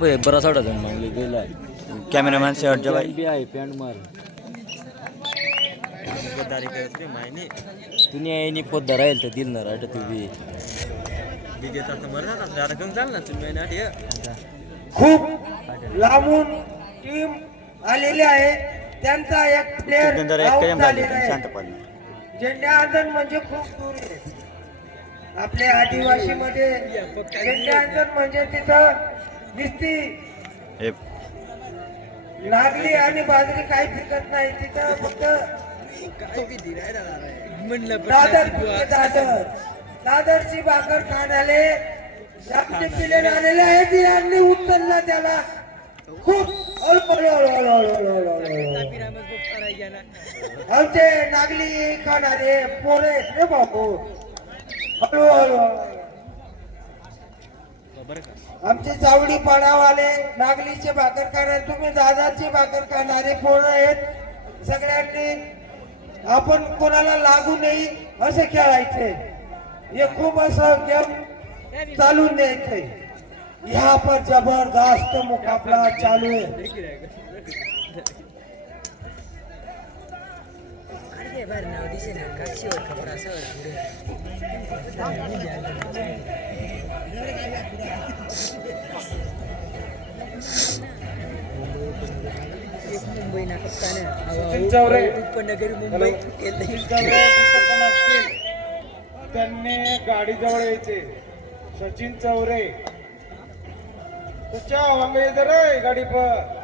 बरा साठा जण मागले गेला कॅमेरामॅन शेवटच्या बाई. बी आहे पॅन्ट मार. राहील तर चाल ना तुम्ही खूप लांबून टीम आलेली आहे. त्यांचा एक प्लेअर झेंड्या झालेला आहे. म्हणजे खूप दूर आहे. आपल्या आदिवासीमध्ये झेंडाआंदोलन म्हणजे तिथं दिसती नागली आणि बाजरी काही पिकत नाही तिथं फक्त दादर दादर दादरची आले आपले पिले आलेले आहेत आणि उचलला त्याला खूप आमचे नागली खाणारे पोरे रे बाबू हळूहळू आमचे चावडी पाडावाले नागलीचे भाकर खाणारे तुम्ही दादाचे भाकर खाणारे पोरं आहेत. सगळ्यांनी आपण कोणाला लागू नये असं खेळायचे. हे खूप असं गेम चालून द्यायचे. ह्या पर जबरदस्त मुकाबला चालू काय बार नाव दिसेना काक्षीवर कपडा मुंबई. ना कप्तान उपनगरी मुंबई त्यांनी गाडीजवळ यायचे. सचिन चौरे. तुझ्या वांगे येते गाडी पर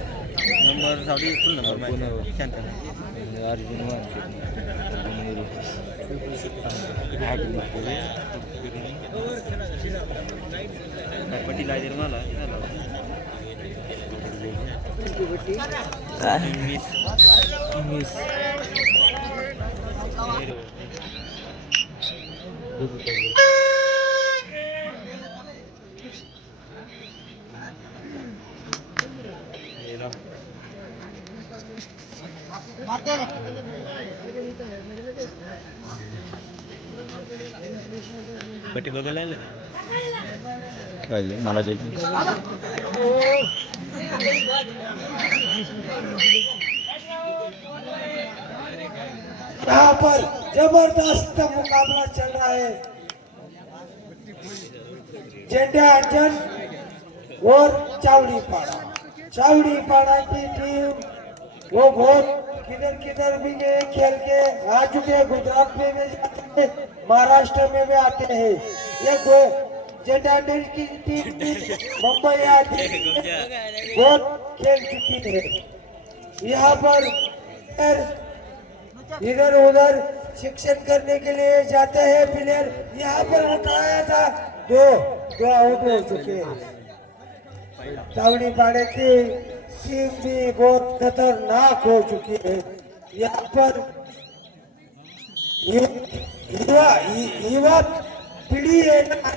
नंबर सावडी फुल नंबर माहिती शांत अर्जुन लायदेर मला पट्टी बघायला मला ते यहाँ पर ज़बरदस्त मुकाबला चल रहा है। झंडा अर्जन और चावड़ी पाड़ा चावड़ी पाड़ा की टीम वो बहुत किधर किधर भी गए खेल के आ चुके गुजरात में भी जाते हैं। महाराष्ट्र में भी आते हैं। ये गो अर्जन की टीम भी मुंबई आती बहुत खेल चुकी है। यहाँ पर इधर उधर शिक्षण करने के लिए जाते हैं प्लेयर यहाँ पर उठाया था। दो दो आउट हो चुके हैं। चावड़ी पाड़े की टीम भी बहुत खतरनाक हो चुकी है। यहाँ पर युवा युवा पिढी है ना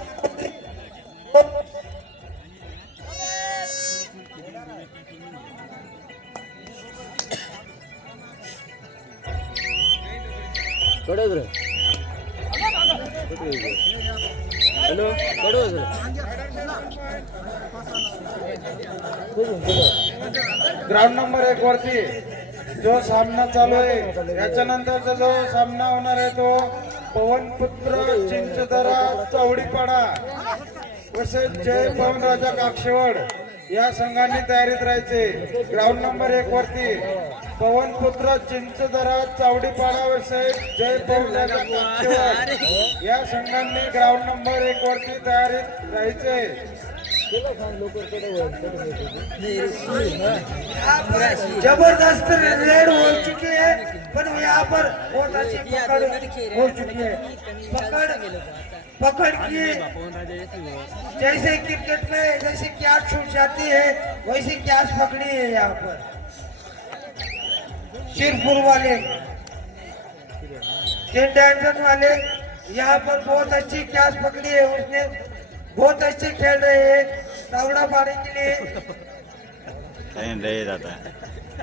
हॅलो कडे ग्राउंड नंबर एक वरती. जो सामना चालू आहे याच्यानंतरचा जो सामना होणार आहे तो पवनपुत्र चिंचदरा चावडीपाडा तसेच जय पवन राजा काक्षेवड या संघांनी तयारीत राहायचे. ग्राउंड नंबर एक वरती पवनपुत्र चिंचदरा चावडीपाडा वर्सेस जय पवन राजा काक्षेवड या संघांनी ग्राउंड नंबर एक वरती तयारीत राहायचे. ज़बरदस्त रेड हो चुकी है, पर यहाँ पर बहुत अच्छी पकड़ हो चुकी है। पकड़ पकड़ की जैसे क्रिकेट में जैसे क्या छूट जाती है, वैसी क्यास पकड़ी है यहाँ पर। शिरपुर वाले वाले, यहाँ पर बहुत अच्छी क्यास पकड़ी है उसने। बहुत अच्छे खेल रहे हैं। तावड़ा पाने के लिए। काही रे जाता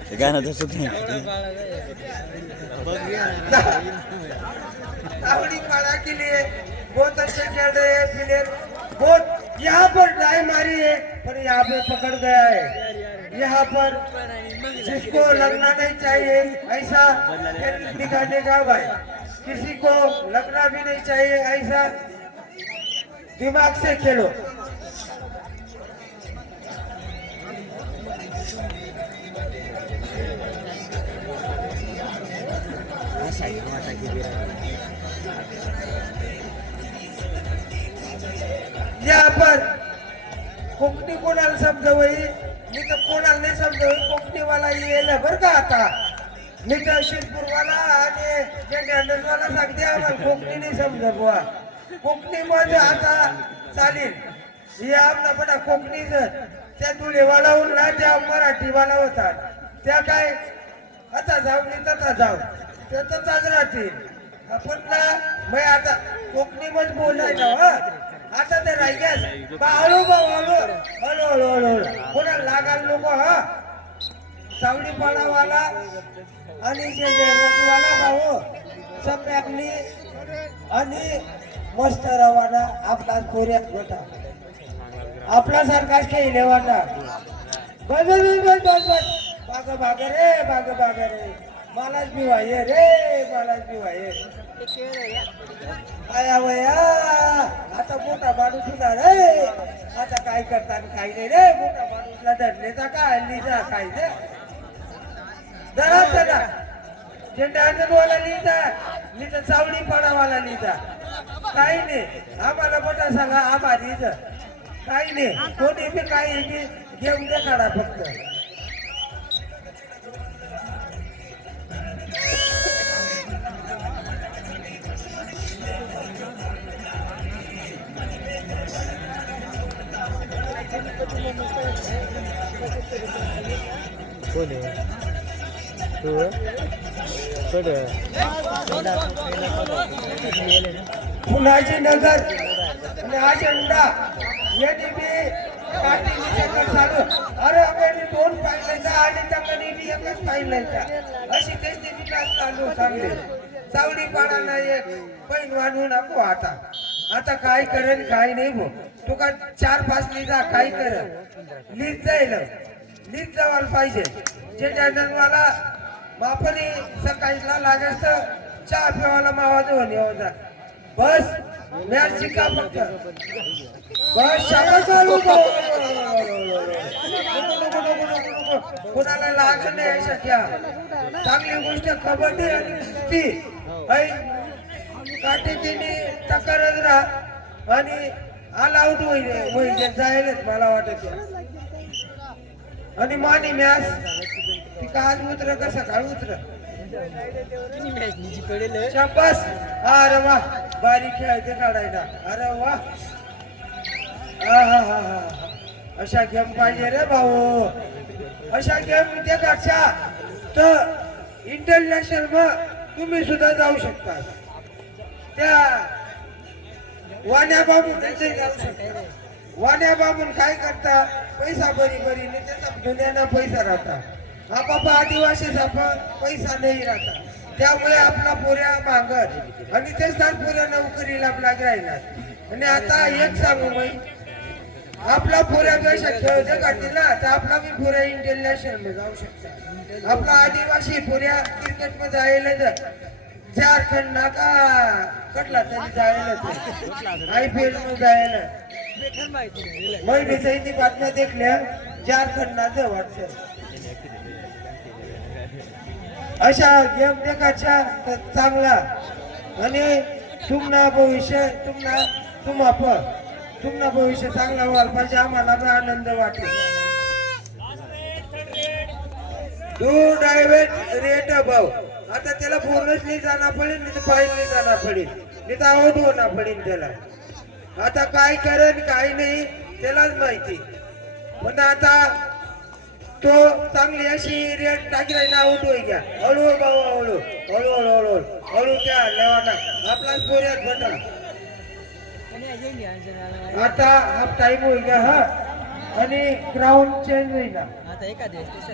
ते गाणं तसंच नाही तावड़ी पाड़ा के लिए बहुत अच्छे खेल रहे हैं प्लेयर बहुत यहाँ पर ट्राई मारी है पर यहाँ पे पकड़ गया है। यहाँ पर जिसको लगना नहीं चाहिए ऐसा दिखाने का भाई। किसी को लगना भी नहीं चाहिए ऐसा दिमाग से खेलो। यहाँ पर कोकणी कोणाला समजवई मी तर कोणाला नाही समजवई कोकणीवाला येईल बरं का आता. मी तर शिरपूरवाला आणि वाला सांगते आम्हाला. कोकणी नाही समजा बुवा. कोकणीमध्ये आता चालेल. हे आपला कोकणी जर. त्या धुळेवाला उरला त्या मराठीवाला होतात त्या काय? आता जाऊ मी तथा जाऊ. त्या तथाच राहतील. आपण ना मग आता कोकणी मध्ये बोलायला हा? आता ते राहिल्यास बा हळू बा हळू. हळू हळू हळू लागाल लोक हा? सावली पाडावाला आणि जे वाला भाऊ सम्यकनी आणि मस्त रवाना आपला कोऱ्यात होता आपला सारखाच खेळले वाटा. बस बस बस बस बस बस बाग बाग रे बाग बाग रे. मलाच बिवाये रे मलाच बिवाये आया वया. आता मोठा माणूस होता रे. आता काय करता आणि नाही रे. मोठा माणूसला धरलेचा का हल्लीचा काय ते जरा चला झेंडा वाला लिहिता लिहिता चावडी पाडावाला लिहिता काही नाही. आम्हाला मोठा सांगा आभारी काही नाही. कोणी बी काही बी घेऊन दे काढा फक्त. कोण? आहे तू? कडे फुलाजी नगर आणि हा झेंडा यांनी बी चक्कर चालू अरे आपण दोन पाहिलायचा आणि त्यांनी बी एकच पाहिलायचा अशी ते विकास चालू चांगले चावडी पाडायला एक. पैन वाढवू नको आता. आता काय करेल काय नाही भो तुका चार पाच लिहिजा काय कर लिहित जाईल लिहित जावायला पाहिजे. जे मला बापाने सकाळीला लागेल तर चहा पिवायला मावा देऊन जा. बस मॅच शिका फक्त बस शाळा चालू. कोणाला लाग नाही सध्या चांगली गोष्ट कबड्डी आणि कुस्ती. काटेकीने टक्करच राहा आणि ऑल आउट होईल होईल जायलच मला वाटत. आणि मानी मॅच. ती काल उतर का सकाळ उतर? शाबास. अरे वा बारीक खेळायचे काढायला. अरे वा. आहाहाहा. अशा गेम पाहिजे रे भाऊ. अशा गेम ते काढशा तर इंटरनॅशनल मग तुम्ही सुद्धा जाऊ शकता. त्या वाण्या बाबू त्यांचे जाऊ शकता. वाण्या बाबून काय करता? पैसा बरी बरी. नाही त्याचा दुनियाना पैसा राहता. हा बाबा आदिवासी सापा पैसा नाही राहता. त्यामुळे आपला पोऱ्या मागत आणि तेच तर पोऱ्या नोकरीला आपला राहिला. आणि आता एक सांगू मी. आपला पोऱ्या जशा खेळ जगातील ना तर आपला बी पोऱ्या इंटरनॅशनल जाऊ शकता आपला आदिवासी पोऱ्या क्रिकेटमध्ये जायला जर झारखंड ना का कटला तरी जायला आय पी एलमध्ये जायला. मग मी बातम्या देखल्या झारखंडाचं वाटतं अशा गेम देखाच्या चांगला. आणि तुमना भविष्य तुमना तुम्हा प तुमना भविष्य चांगला व्हायला पाहिजे आम्हाला आनंद वाटेल. टू डायवेट रेट अभाव आता त्याला बोनस नाही जाणार पडेल नाही तर फाईल नाही जाणार पडेल. नाही तर आउट होणार पडेल त्याला. आता काय करेल काय नाही त्यालाच माहिती. पण आता तो चांगली अशी रेट टाकी राही ना आउट होई घ्या हळूहळू भाऊ हळू हळू हळू हळू हळू त्या लेवाना आपलाच पोऱ्यात बटा आता हाफ टाइम होई घ्या हा आणि ग्राउंड चेंज होईल ना आता एका दिवस